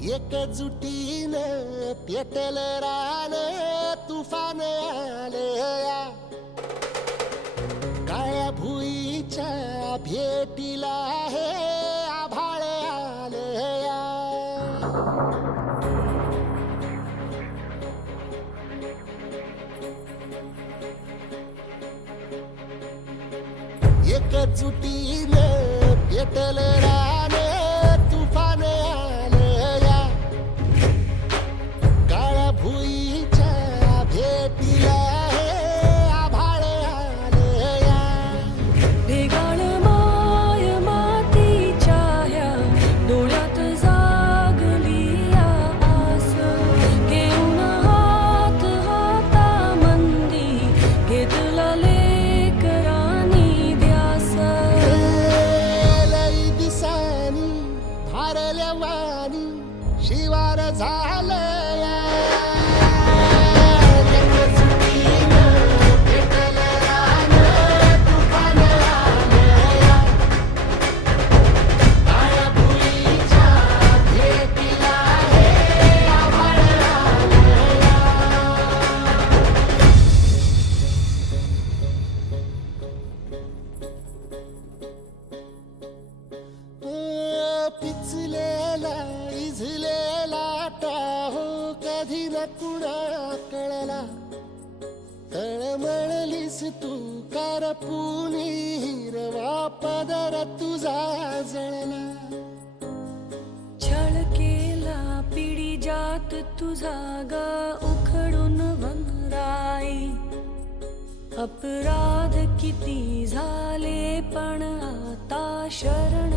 एकजुटीनं पेटल रान तुफान आलया काळ्या भुईच्या भेटीला हे आभाळ आलया एकजुटीनं पेटल रान तुफान आलया काळ्या भुईच्या भेटीला हे आभाळ आलया भेगाळ माय मातीच्या ह्या डोळ्यात जागली या आस घेऊन हात हातामंदी घेतला लेकरांनी ध्यास लई दिसानी भारल्या वाणी शिवार झालया एकजुटीनं पेटल रान तुफान आलया काळ्या भुईच्या भेटीला हे आभाळ आलया पिचलेला इझलेला टाहो कधी न कुणा कळला तळमळलीस तू कारपुनी हिरवा पदर तुझा जळला छळ केला पिढी जात तुझा ग उखडून वनराई अपराध किती झाले पण आता शरण